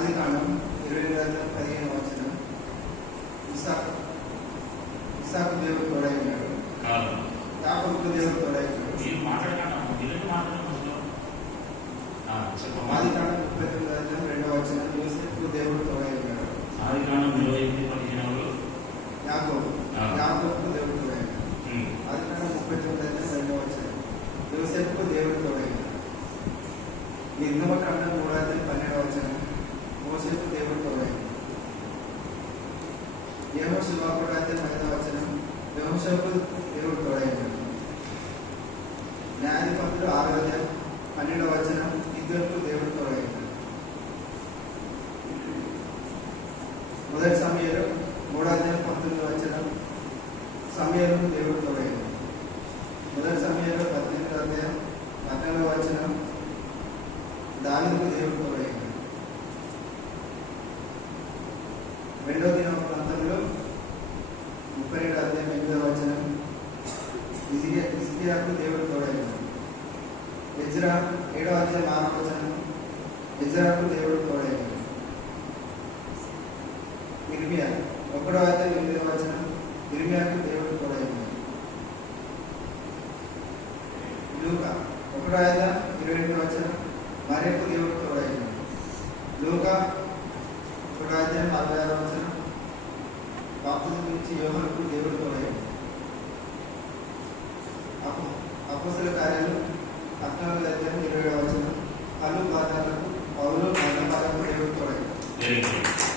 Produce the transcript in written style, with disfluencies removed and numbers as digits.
ఆదికాండం 20:15 ఇస్సాకు దేవుడు తోడై ఉన్నాడు, యాకోబుకు దేవుడు తోడై ఉన్నాడు. ఆదికాండం 39:2 యోసేపుకు దేవుడు తోడై ఉన్నాడు. యాకోబుకు దేవుడు తోడై ఉన్నాడు. ఆదికాండం 39:2 యోసేపుకు దేవుడు తోడై ఉన్నాడు. నిర్గమకాండం 3:12 మోషేకు దేవుడు తోడై ఉన్నాడు. యెహోషువ 3:5 యెహోషువకు దేవుడు తోడై ఉన్నాడు. న్యాయాధిపతులు 6:12 గిద్యోనుకు దేవుడు తోడై ఉన్నాడు. మొదటి సమూయేలు 3:19 సమూయేలుకు దేవుడు తోడై ఉన్నాడు. మొదటి సమూయేలు 18:14 దావీదుకు దేవుడు తోడై ఉన్నాడు. రెండో దినవృత్తాంతంలో 32:8 హిజ్కియాకు దేవుడు తోడై ఉన్నాడు. ఎజ్రా 7:6 ఎజ్రాకు దేవుడు తోడై ఉన్నాడు. ఇర్మియా 1:8 ఇర్మియాకు దేవుడు తోడై ఉన్నాడు. లూకా 1:28 మరియకు దేవుడు తోడై ఉన్నాడు. లూకా 1:46 బాప్తిజం గురించి యోహానుకు దేవుడు తోడై ఉన్నాడు. అపోస్తలుల కార్యాలు 14:27 పలు పాదాలకు పౌలు మరణపాలకు దేవుడు తోడై ఉన్నాడు.